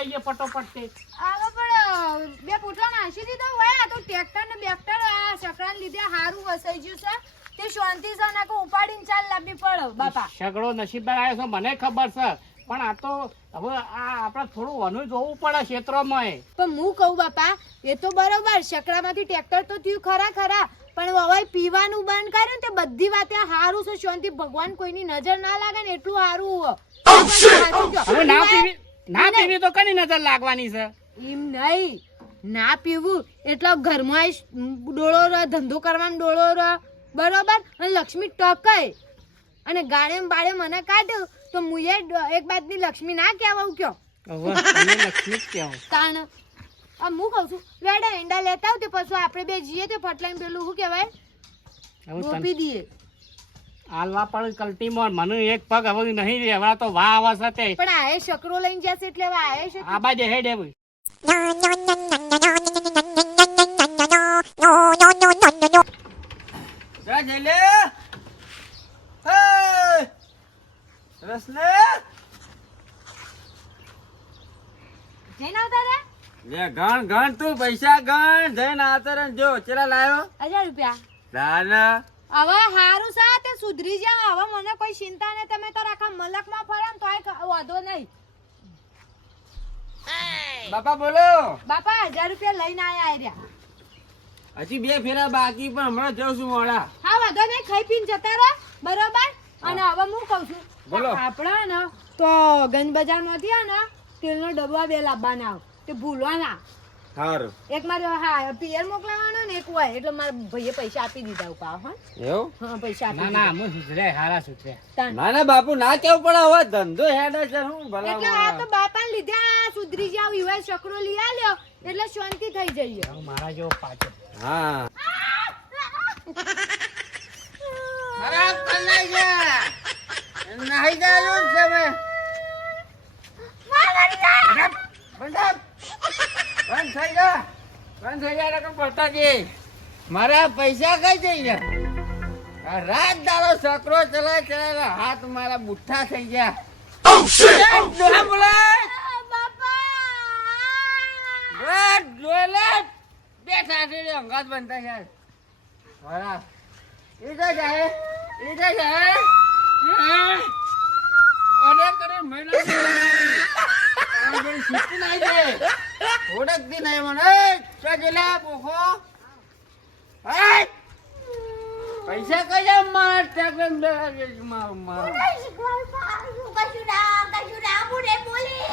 કહીએ ફટોફટ તે આવો પણ બે પોટલા નાખી દીધો હોય આ તો ટ્રેક્ટર ને બેક્ટર આ સકરાને લીધે હારું વસાઈ ગયું છે તે શાંતિ છે ને કો ઉપાડીને ચાલ લાવવી પડે બાપા સગડો નસીબદાર આવ્યો છે મને ખબર છે પણ આ તો હવે આ આપણે થોડું વનું જોવું પડે ક્ષેત્રમાં પણ હું કહું બાપા એ તો બરોબર સકરામાંથી ટ્રેક્ટર તો થયું ખરા પણ હવે પીવાનું બંધ કર્યું ને તે બધી વાતે હારું છે શાંતિ ભગવાન કોઈની નજર ના લાગે ને એટલું હારું હવે ના પીવી તો કની નજર લાગવાની છે એમ નહીં ના પીવું એટલે ઘરમાં ડોળો રહ ધંધો કરવાનો ડોળો રહ બરોબર અને લક્ષ્મી ટકાય અને ગાળે બાળે મને કાઢ્યું તો મુએ એક બાદની લક્ષ્મી ના કહેવાઉં કયો હવે તમે લક્ષ્મી જ કહેવો તાણ આ હું કહું છું વેડા ઈંડા લેતા આવ તે પછી આપણે બે જઈએ તે ફટલાઈને પેલું શું કહેવાય ગોપી દઈએ હાલવા પણ કલ્ટીમાં મને એક પગ હવે નહીં રહેવા તો વાહ આવા છે પણ આ શકરો લઈને જશે એટલે હવે આ છે આ બાજુ હેડ હવે જઈને આવતા રે લે ગણ તું પૈસા ગણ જઈને આતર જો ચેલા લાયો 1000 રૂપિયા દાના હવે હારું સા તે સુધરી જાવ હવે મને કોઈ ચિંતા ને તમે તો આખા મલકમાં ફરે ને તોય વાંધો નહીં બાપા બોલો બાપા 1000 રૂપિયા લઈને આયા રહ્યા હજી બે ફેરા બાકી પણ હમણાં જઉં છું મોડા હા વાંધો નહીં ખાઈ પીને જતા રહો બરોબર અને હવે હું કહું છું બોલો આપણા ને તો ગંજ બજાર માંથી ને તેલનો ડબ્બા બે લાવવાના તે ભૂલવાના સારું એક મારે હા પિયર મોકલાવાનો ને એક હોય એટલે મારા ભાઈએ પૈસા આપી દીધા ઉપા હો એવું હા પૈસા આપી ના હું સુધરે હારા સુધરે ના બાપુ ના કેવું પડે હવે ધંધો હેડે છે હું ભલા એટલે આ તો બાપાને લીધે આ સુધરી જાવ યુવા છોકરો લઈ આલ્યો એટલે શાંતિ થઈ જઈએ મારા જેવો પાછો હા ખરાબ કલાઈ ગયા નહીં જાયું છે મે બંધ થઈ ગયા રકમ પડતાજી મારા પૈસા કઈ જઈ ગયા રાત દાડો સકરો ચલાય હાથ મારા બુઠ્ઠા થઈ ગયા બેઠા છે અંગાત બનતા છે મારા ઈજા જાય અરે કરે મહિના શીખી નહીં છે ઓળખતી નહીં મને ચજલા પોખો પૈસા કઈ જાવ માર ટેકન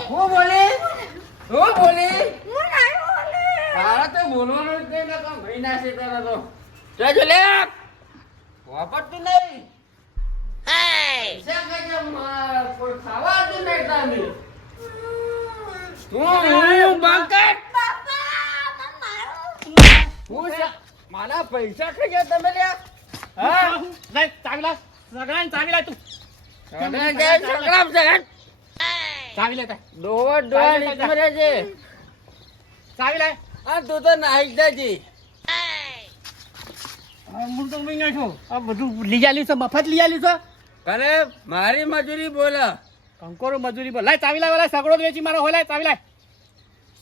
હું બોલી તારા તો બોલવાનું જ નહીં કામ ભાઈ ના છે તારા તો ચજલા વાપરતું નહીં પૈસા કઈ જાવ માર કોઈ ખાવા જ નહીં તામી મારા પૈસા ખાઈ ગયા તમે ચાવી લાય ચાવી લાય તું ચાવી લે ચાવી લાય તું તો નાઈ જજી હું તો નહીં છું આ બધું લઈ આલ્યું છે મફત લઈ આલ્યું છે અરે મારી મજૂરી બોલો કંકોરો મજૂરી પર લાય ચાવી લાય સગડો વેચી મારો હોય લાય ચાવી લાય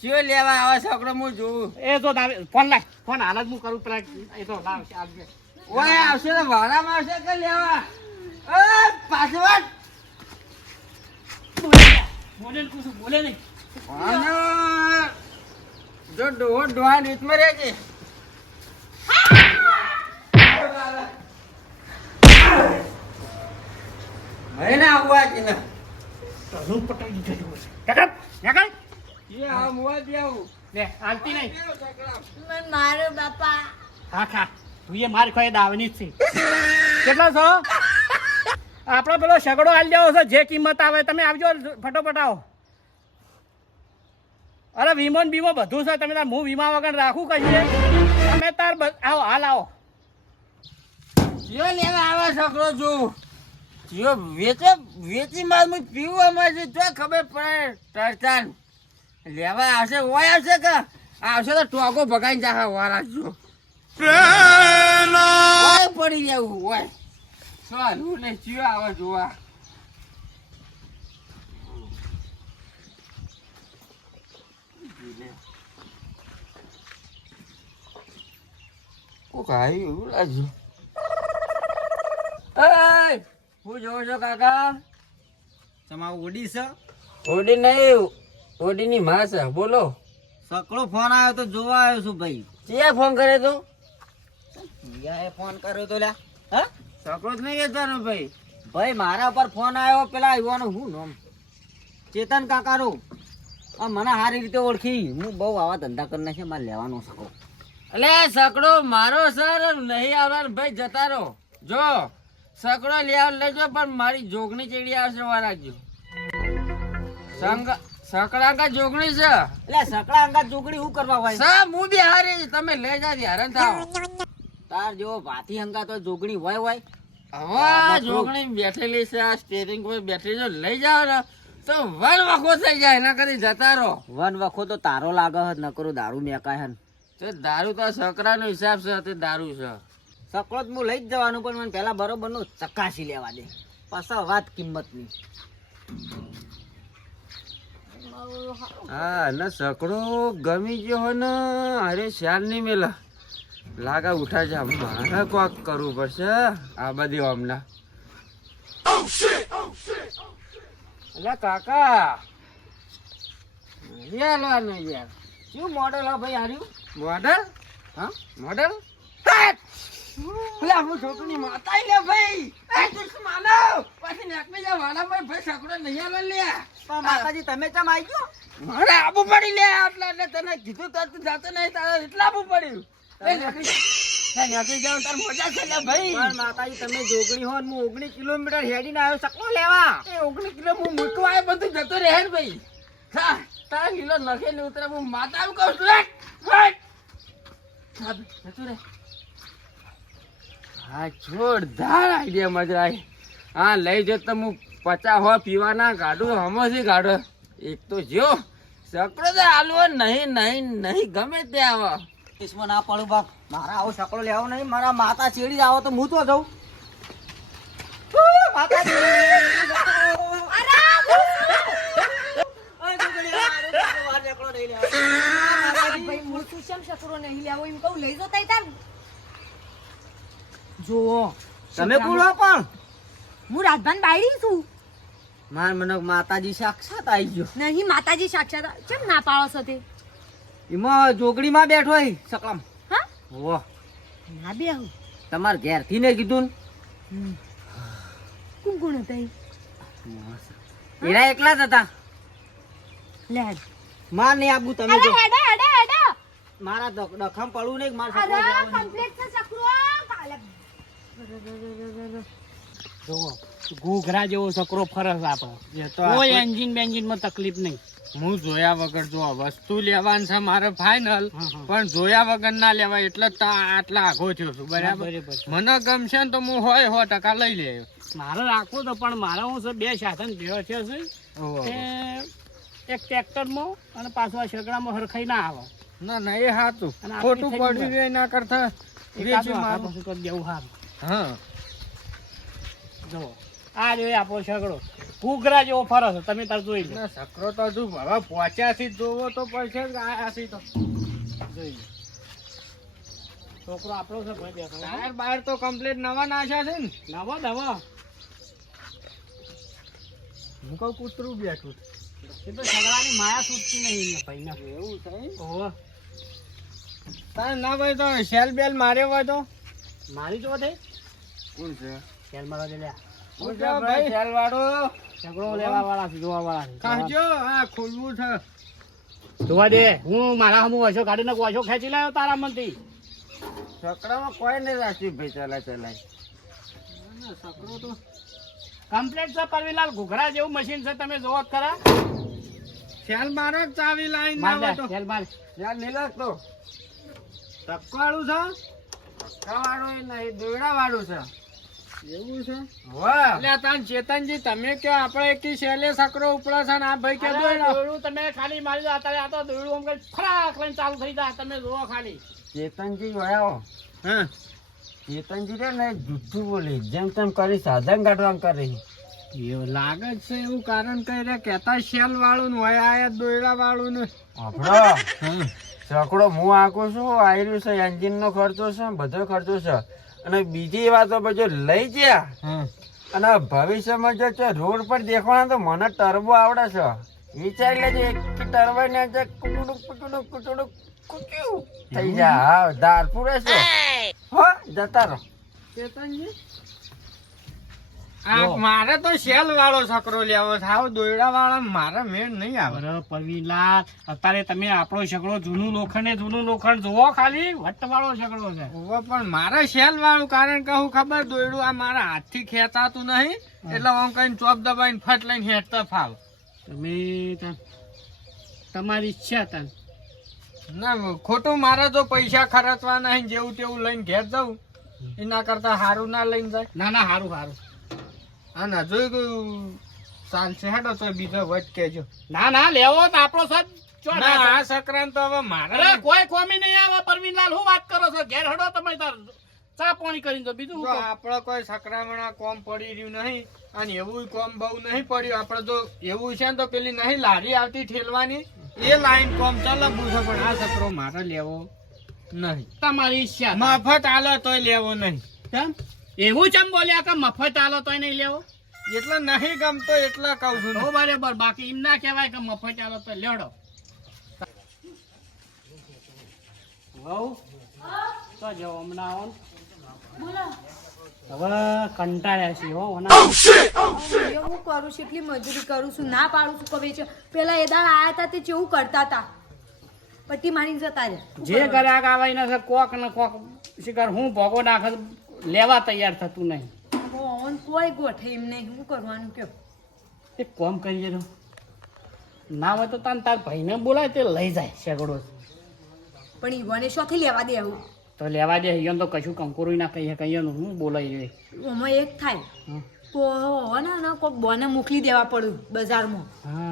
શિવ લેવા આવે છોકરો હું જોઉં એ તો ફોન લાય ફોન હાલ જ હું કરું પેલા એ તો લાવશે આવશે ઓય આવશે ને ભાડામાં આવશે કે લેવા પાછળ બોલે કુછ બોલે નહીં જો ડોહા રીતમાં રહે છે મને આવવા છે ને હું પટાઈ દીધું કાકા કાકા એ આ મુવા દેવું લે આલતી નહીં મને મારો બાપા હા ખા તું એ માર ખોય દાવની જ છે કેટલો છો આપણો પેલો સગડો આલી દેવો છે જે કિંમત આવે તમે આવજો ફટોફટ આવો અરે વીમો ને બીમો બધું છે તમે તાર હું વીમા વગર રાખું કહીએ તમે તાર આવો હાલ આવો જીઓ લેવા આવે છોકરો છું જીઓ વેચી માર હું પીવું અમારે છે જો ખબર પડે ટરચાન લેવા આવશે ઓય આવશે કે આવશે તો ટોકો ભગાઈને જા વારા જો ઓય પડી જવું ઓય ચાલ હું ને જીઓ આવે જોવા કોક આવ્યું એવું લાગ્યું. એય, હું જોવો છો કાકા? તમારું ઓડી છે ઓડી નહીં, ઓડીની માં છે. બોલો. સકળો ફોન આવ્યો તો જોવા આવ્યો છું ભાઈ. ક્યાં ફોન કરે તો? યાએ ફોન કર્યો તો લ્યા. હા સકરો જ નહીં કહેવાનો ભાઈ. ભાઈ મારા ઉપર ફોન આવ્યો પેલા યુવાનો હું નામ ચેતન કાકાનો. આ મને સારી રીતે ઓળખી. હું બહુ આવા ધંધા કરીને છે મારે લેવાનો શકો. એટલે સકડો મારો સર નહીં આવવાનો ભાઈ, જતા રહો. જો સકડો લેજો પણ મારી જોગણી ચેડી આવશે વાર રાખજો. સકડાંકા જોગણી છે. એટલે સકડા અંગા ચોકડી શું કરવા હોય? સા હું બી હારી, તમે લઈ જા હેરાન થાવ. તાર જેવો ભાતી અંગા તો જોગણી હોય હોય. હવે જોગણી બેઠેલી છે, આ સ્ટેરિંગ પર બેઠેલી છે, લઈ જાવ ને તો વન વખો થઈ જાય. એના કરી જતા રહો. વન વખો તો તારો લાગે હે નકરો દારૂ મેકાય હે. તે દારૂ તો સકરાનો હિસાબ છે, તે દારૂ છે. સકડો જ હું લઈ જ જવાનું પણ મને પેલા બરોબર નું ચકાસી લેવા દે પાછા વાત કિંમતની. હા ને સકડો ગમી ગયો હોય ને, અરે શ્યાલ નહીં મેલા લાગા ઉઠા જા. મારે કોક કરવું પડશે આ બધી હમણાં. એટલે કાકા યાર યાર શું મોડેલ હે ભાઈ હાર્યું? મોડલ, હા મોડલ હું છોકરી માતા લે ભાઈ. પછી નાખી જા વાલા ભાઈ. ભાઈ સકડો નહીં આવે લે. પણ માતાજી તમે કેમ આવી ગયો? મારે આબુ પડી લે આટલા. એટલે તને કીધું તું જાતો નહીં, તારે એટલા આબુ પડ્યું. નાખી જાવ તાર મજા છે લે ભાઈ. પણ માતાજી તમે જોગણી હો ને હું 19 કિલોમીટર હેડીને આવ્યો સકડો લેવા. એ 19 કિલો હું મૂકવા આવ્યો, બધું જતો રહે ને ભાઈ. હા તારા કિલો નખે ને ઉતરે. હું માતા આવું કહું છું. જતું રહે. હા જોરદાર આઈડિયા મજા આવી. હા લઈ જતો તો હું 50 હો પીવાના કાઢું, હમોથી કાઢો. એક તો જો સકડો તો હાલવો નહીં નહીં નહીં ગમે તે આવો. કિસ્મત ના પડું બાપ. મારા આવો સકડો લેવો નહીં. મારા માતા ચેડી જ આવો તો હું તો જઉં. ભાઈ હું શું શેમ શકરો નહીં લેવો એમ કહું લઈ જતા તાર. જુઓ તમે બોલો પણ હું રાજભાન બાયડી છું. માર મને માતાજી સાક્ષાત આવી ગયો. નહીં માતાજી સાક્ષાત કેમ ના પાડો છો તે? એમાં જોગડીમાં બેઠો હે સકલામ. હા વો ના બે હું તમાર ઘેરથી ને કીધું કોણ કોણ હતા એ? એના એકલા જ હતા. લે હેડ. માર નહીં આપું તમે અરે જો હેડો હેડો હેડો. મારા ડખમ પડવું નહીં. માર અરે સકલો કમ્પ્લીટ છે શકરો કાલે. જુઓ ઘૂઘરા જેવો સકરો ફરસ આપણે. કોઈ એન્જિન બેન્જિન માં તકલીફ નહીં. હું જોયા વગર જો વસ્તુ લેવાનું છે મારે ફાઇનલ, પણ જોયા વગર ના લેવાય એટલે જ આટલા આઘો થયો છું. બરાબર બરાબર. મને ગમશે ને તો હું હોય 100% લઈ લે. મારે રાખવું તો પણ મારે હું છે 2 સાધન ભેળો છે તે એક ટ્રેક્ટરમાં અને પાછું આ સગડામાં હરખાઈ ના આવે. ના ના એ હાતું અને ખોટું આપણી થઈ પડ્યું એના કરતા એકાદું વેચી આખા મારું. પાછું કરી દેવું સારું. હા જો આ જોઈએ આપો સગડો ઘૂઘરા જેવો ફરસ તમે તાર જોઈ લો. ના સકરો તો હજુ હવે પહોંચ્યાથી જ જોવો તો પડશે જ. આયાથી તો જોઈ લો છોકરો આપણો છે ભાઈ બેઠો. ટાયર બાયર તો કમ્પ્લીટ નવા નાખ્યા છે ને. નવો નવો હું કહું કૂતરું બેઠું. એ તો સગડાની માયા છૂટતી નહીં ભાઈ ના. એવું છે ઓહો તારે ના ભાઈ તો સેલ બેલ માર્યો હોય તો મારી જો થઈ કોણ છે? ખેલ મારો દે લ્યા. કોણ છે ભાઈ સેલ વાળો? સગડો લેવા વાળા છે જોવા વાળા છે. કાઢજો આ ખોલવું છે. જોવા દે હું મારા હમું વાંચો કાઢીને વાંચો ખેંચી લાવ્યો તારા મનથી. સકડામાં કોઈ નહીં રાખ્યું ભાઈ. ચલાય સકડો તો કમ્પ્લેટ છે પરવીલાલ. ઘૂઘરા જેવું મશીન છે તમે જોવો જ ખરા. સેલ મારો જ ચાવી લાઈન ના માર હોય દે, તો ખેલ માર. સેલ નહીં લાગતો. ટપકાવાળું છે? ટપકાવાળું નહીં, દોયડા વાળું છે. એવું છે? વાહ. એટલે તાન ચેતનજી તમે કે આપણે એકી સેલે સકરો ઉપડે છે ને આ ભાઈ કે અરે દોયડા. દોયડું તમે ખાલી મારી દો અત્યારે. આ તો દોયડું આમ કરી ફરાક લઈને ચાલુ થઈ જાય. તમે જોવો ખાલી. ચેતનજી વયા હા ચેતનજી રે ને જુઠ્ઠું બોલી જેમ તેમ કરી સાધન કાઢવાનું કરી. એવું લાગે જ છે એવું કારણ કઈ રે કેતા શેલ વાળું ને હોય આયા દોયડા વાળું ને આપણો સકડો હું આંકું છું આયરું છે એન્જિન નો ખર્ચો છે બધો ખર્ચો છે અને બીજી વાતો પછી લઈ ગયા અને ભવિષ્યમાં જો રોડ પર દેખવાના તો મને ટર્બો આવડે છે વિચારી લેજો એક ટર્બો ને કુટુડુક કુટુડુક કુટુડુક કુટ્યું થઈ જા હા ધારપુર છે હો જતા રહો મારે તો શેલ વાળો છકરો લેવો થાવ દોયડા વાળા મારે મેળ નહીં આવે પરવીલાલ અત્યારે તમે આપણો છકડો જૂનું લોખંડ જોવો ખાલી વટ વાળો છકડો છે પણ મારે શેલ વાળું કારણ કહું ખબર દોયડું આ મારા હાથથી ખેંચાતું નહીં એટલે હું કઈ ચોપ દબાઈને ફટ લઈને હેઠતા ફાવ તમે તમારી ઈચ્છા તન ના ખોટું મારે તો પૈસા ખર્ચવા નહીં જેવું તેવું લઈને ઘેર જવું એના કરતા સારું ના લઈને જાય ના સારું હા ના જોઈ ગયું ચાલશે હેડો તો બીજો વચ કેજો ના લેવો તો આપણો સાથ આ સંક્રાંત હવે મારે કોઈ કોમી નહીં આવે પરવીનલાલ હું વાત કરો છો ઘેર હડો તમે તાર ચા પાણી કરીને તો બીજું આપણે કોઈ સંક્રામણા કોમ પડી રહ્યું નહીં અને એવું કોમ બહુ નહીં પડ્યું આપણે તો એવું છે ને તો પેલી નહીં લારી આવતી ઠેલવાની એ લાઈન કોમ ચાલવું છે પણ આ સકરો મારે લેવો નહીં તમારી ઈચ્છા મફત આલો તોય લેવો નહીં કેમ એવું ચમ બોલ્યા કે મફત આલો તોય નહીં લેવો એટલે નહીં ગમતો એટલા કહું છું બરાબર બાકી એમ ના કહેવાય કે મફત આલો તો લેડો વહુ તો જો હમણાં હવે કંટાળ્યા છે હો હું કરું છું એટલી મજૂરી કરું છું ના પાડું છું કવે છે પેલા એ દાળ આયા હતા તે કેવું કરતા હતા પટ્ટી મારીને જતા રહ્યા જે ગ્રાહક આવે ને કોક ને કોક શિકાર હું ભોગો નાખે લેવા તૈયાર થતું નહીં ઓન કોઈ ગોઠે એમ નહીં શું કરવાનું કયો એક કોમ કરીએ તો ના હોય તો તાર ભાઈને બોલાય તે લઈ જાય શેગડો પણ ઈવાને શોથી લેવા દે આવું તો લેવા દે અહીંયા તો કશું કંકોરું ના કહીએ હું બોલાઈ જાય ઓમાં એક થાય કોક બોને મોકલી દેવા પડ્યું બજારમાં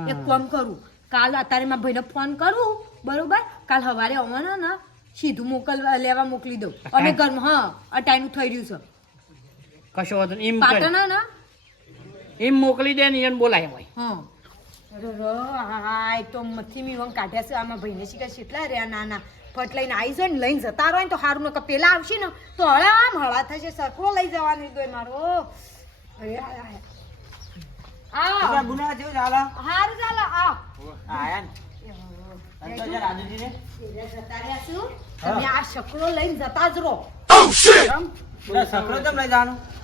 એક કામ કરું કાલ અત્યારે મારા ભાઈને ફોન કરું બરોબર કાલ સવારે આવવાના ને સીધું લેવા મોકલી દઉં અમે ઘરમાં હા આ ટાઈમ થઈ રહ્યું છે કશો વાંધો એમ પાટણા ના એમ મોકલી દે ને એને બોલાય હોય હા તો મથી મી વંગ કાઢ્યા છે આમાં ભાઈને શીખા કેટલા રહ્યા નાના ફટ લઈને આવી જાય ને લઈને જતા રહે ને તો સારું ને પેલા આવશે ને તો હળા થશે સરખો લઈ જવાનું દો મારો હારું ચાલો તમે આ શકલો લઈને જતા જ રહો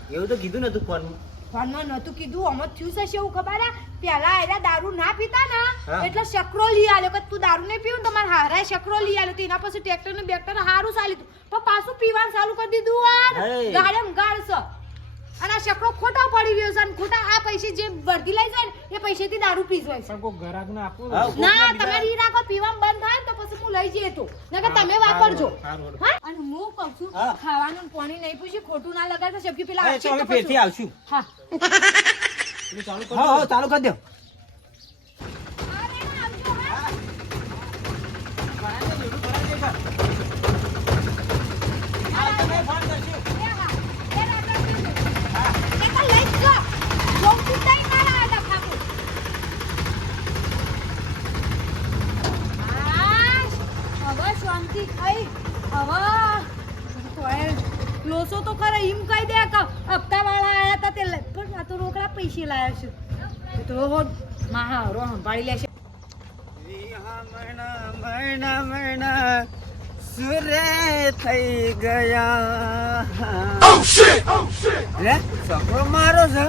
એવું તો કીધું નતું ફોનમાં ફોનમાં નતું કીધું અમત થયું છે શું ખબર હે પેલા એના દારૂ ના પીતા ને એટલે શકરો લઈ આલ્યો કે તું દારૂ નહીં પીવું તમારે હારાય શકરો લઈ આલ્યો એના પછી ટ્રેક્ટર ને બેક્ટર હારું ચાલ્યું પણ પાછું પીવાનું ચાલુ કરી દીધું ગાડમ ગાડ છે અને આ શકરો ખોટો પડી રહ્યો છે અને ખોટા આ પૈસે જે વર્ધી લઈ જાય ને એ પૈસેથી દારૂ પીજવાય છે ના તમારી રાખો પીવાનું બંધ થાય તો પછી હું લઈ જઈએ તો નકર તમે વાપરજો હા અને હું કહું છું ખાવાનું પાણી નહીં પૂછ્યું ખોટું ના લગાડતા સબકી પેલા ફેરથી આવશું હા ચાલુ કરી દો લોસો તો ખરા એમ કહી દે કે હપ્તા વાળા આયા હતા તે પણ આ તો રોકડા પૈસે લાયા છે તો મારો સંભાળી લેશે મહિના સુરે થઈ ગયા લે છોકરો મારો છે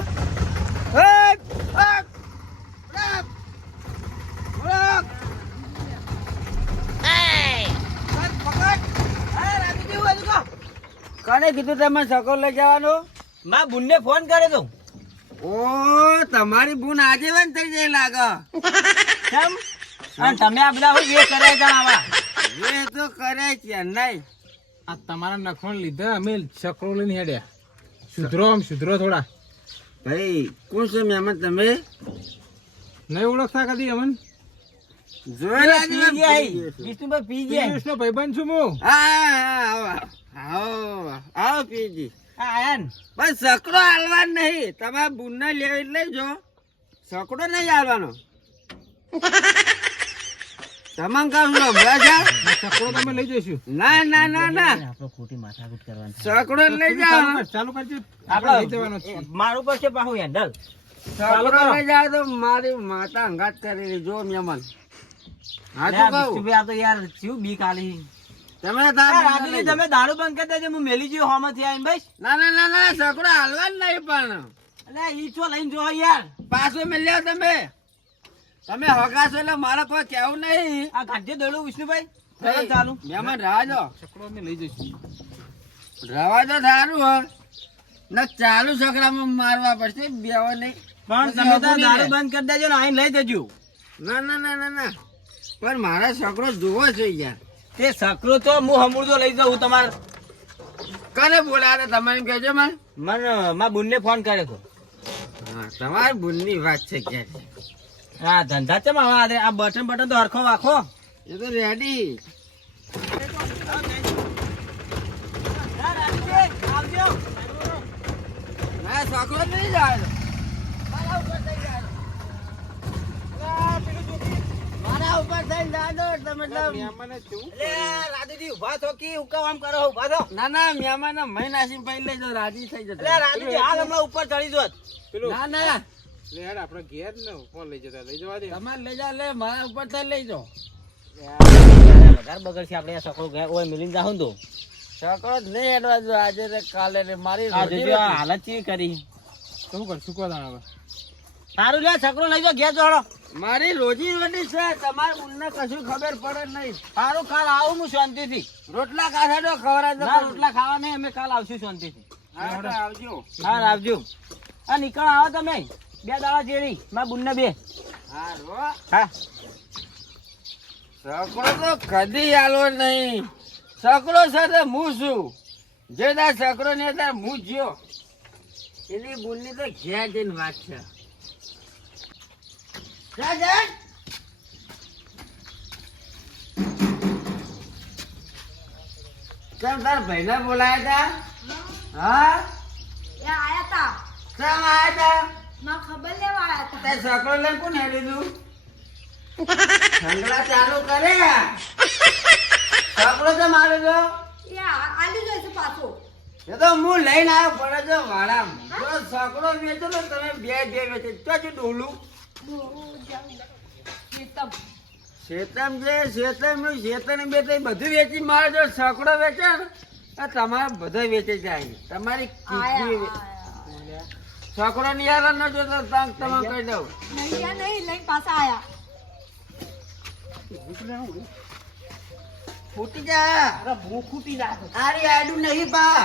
કોને કીધું તમે સકો લઈ જવાનો માં બુનને ફોન કર્યો તો ઓ તમારી બુન આજીવન થઈ જાય લાગે કેમ અને તમે આ બધા હું એ કરે જણાવા એ તો કરે છે નહીં આ તમારા નખોણ લીધા અમે ચક્રો લઈને હેડ્યા સુધરો થોડા ભાઈ કોણ છે મહેમાન તમે નહીં ઓળખતા કદી અમન જોયેલા વિષ્ણુભાઈ ભાઈબંધ છું હું આવો પીજી આયા ને પણ સકડો હાલવા નહીં, તમારે બુનને લેવી લઈ જો, સકડો નહીં હાલવાનો. તમને કહું છું બરાબર? ચકડો તમે લઈ જઈશું. ના ના ના ના, આપણે ખોટી માથાકૂટ કરવાની સકડો લઈ જાઓ. ચાલુ કરજો. આપણે લઈ જવાનો જ છે. મારું પર છે પાછું હેન્ડલ સકડો લઈ જાઓ તો મારી માતા અંગાત કરી જો મહેમાન. હા તો કહું આ તો યાર શું બીક આલી તમે તમે દારૂ બંધ કરી દેજો હું મેલી જેવું હોમાંથી આવીને ભાઈ ના ના ના ના, સકડો હાલવા જ નહીં પણ અલ્યા ઈ છો લઈને જો યાર પાછો મળ્યા તમે. તમે હગાશો એટલે મારે કોઈ કહેવું નહીં. આ ગાંઠે દોડું વિષ્ણુભાઈ ચાલો ચાલુ મહેમાન રવા દો, ચકડો અમે લઈ જઈશું. રવા દો સારું હો ને ચાલુ સકડામાં મારવા પડશે બેવા નહીં. પણ તમે તો દારૂ બંધ કરી દેજો ને આઈને લઈ દેજો. ના ના ના ના ના, પણ મારા સકડો જોવો છે યાર. તે સકરો તો હું હમુરદો લઈ જાઉં તમારે કને બોલાવે તમે એમ કહેજો મને. મને મારા બુનને ફોન કર્યો હતો. હા તમારી ભૂલની વાત છે ક્યાં છે. હા ધંધા છે મારા આ બટન બટન તો હરખો વાખો એ તો રેડી. ના સકડો નહીં જાય. મારા ઉપર થઈને જાજો તમે તો. મહેમાન જ છું. રાજુજી ઉભા થો કે હુકમ આમ કરો ઉભા થો. ના ના મહેમાન મહિનાસી પૈ લેજો, રાજી થઈ જતો. રાજુજી હાલ હમણાં ઉપર ચડી જોત. પેલું ના ના લે હેડ આપણે ઘેર ને ફોન લઈ જતા લઈ જવા દે. તમારે લઈ જાઓ, લે મારા ઉપર થઈ લઈ જાઓ. વધારે બગડ છે આપણે સકડો ગયા ઓય મિલીને જાહું તો સકડો જ નહીં હેડવા જો આજે ને કાલે ને મારી આ રોજી જોજો આ નથી. હાલત કેવી કરી શું કરશું કહો તાણ હવે. સારું લે સકડો લઈ જાઓ ઘેર જોડો મારી રોજી રોટી છે, તમારે ઉનને કશું ખબર પડે નહીં. સારું કાલ આવું હું શાંતિથી રોટલા કાઢા તો ખવડાવજો. ના રોટલા ખાવા નહીં અમે કાલ આવશું શાંતિથી હા તો આવજો. હા આવજો આ નીકળ આવો તમે 2 દાડા જેડી મારા બુનને 2 હા રો હા સકડો તો કદી આલો નહીં. સકડો સાથે હું છું, જે તાર સકડો ને તાર હું જ્યો. એની બુનની તો ઘેર જઈને વાત છે. જા જા. કેમ તાર ભાઈને બોલાયા તા? હા એ આયા તા કેમ આયા તા? માં ખબર લેવા આયા તા. તે સકડો લઈને કોણ હેડી દઉં? ઠંગડા ચાલુ કરે. સકડો તો મારે જો. એ આલી જોઈશે પાછો. એ તો હું લઈને આવ્યો પડે છે વાડામાં. જો સકડો વેચો ને તમે બે વેચે તો જ ડોલું. શેતમ છે શેતમ બે તો બધું વેચી મારે જો સકડો વેચે ને આ તમારે બધો વેચે જાય. તમારી કિડની સકડો ની યાર ન જોતો તંગ તમે કહી દઉં. નહીં યાર નહીં લઈને પાછા આયા. ફૂટી જા. અરે ભૂખ ખૂટી જાય આરી આડું નહીં પા.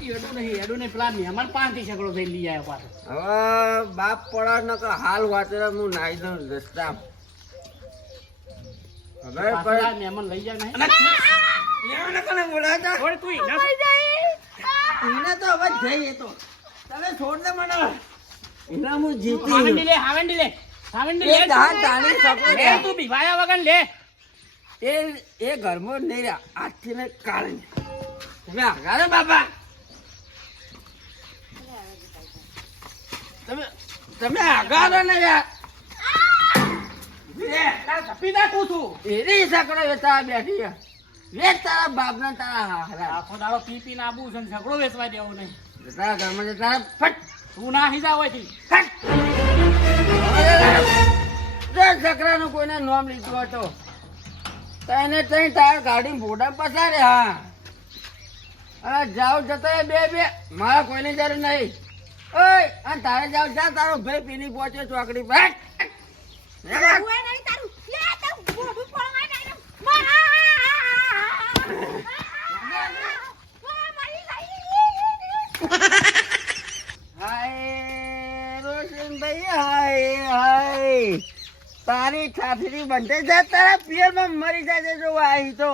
એડું નહીં પેલા મહેમાન 5 થી સકડો થઈ લઈ આવ્યો પાછો હવે બાપ પડા ન કે હાલ વાંચે હું નાઈ દઉં રસ્તા. હવે પણ મહેમાન લઈ જાય નહીં એને કોને બોલાવતા? એને તો હવે જઈ એ તો. તમે છોડ દે મને. એના હું જીતી. હાવંડી લે એ દાન તાણી સકડો લે તું બીવાયા વગર લે એ ઘરમાં નહીં રહ્યા આજથી ને કાલે. તમે આગા રે બાપા. તમે આગા રે ને યાર. તપી નાખું છું એરી સકડો વેચા બેઠી છે. વેચ તારા બાપના તારા હારા. આખો દાડો પી પીને આબુ છે ને સકડો વેચવા દેવો નહીં તારા ઘરમાં જે તારા ફટ તું ના હિજા હોય છે સકરાનું કોઈને નામ લીધું હતો તને તઈ તારા ગાડી મોઢા પસારે. હા અને જાવ જતા બે મારા કોઈને જરૂર નહીં. ઓય અને તારે જાવ જા તારો ભાઈ પીની પહોંચે ચોકડી પર. હું એ નહીં તારું. લે તારું બોબું પડવા નહીં. હાય રોશનભાઈ હાય હાય તારી છાતીની બંધે જા તારા પિયરમાં મરી જાય જો આવી તો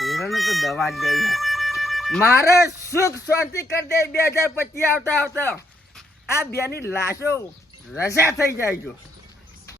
હીરોને તો દવા જ ગઈ. મારે સુખ શાંતિ કરી દે 2025 આવતા આવતા આ બેની લાશો રસા થઈ જાય જો.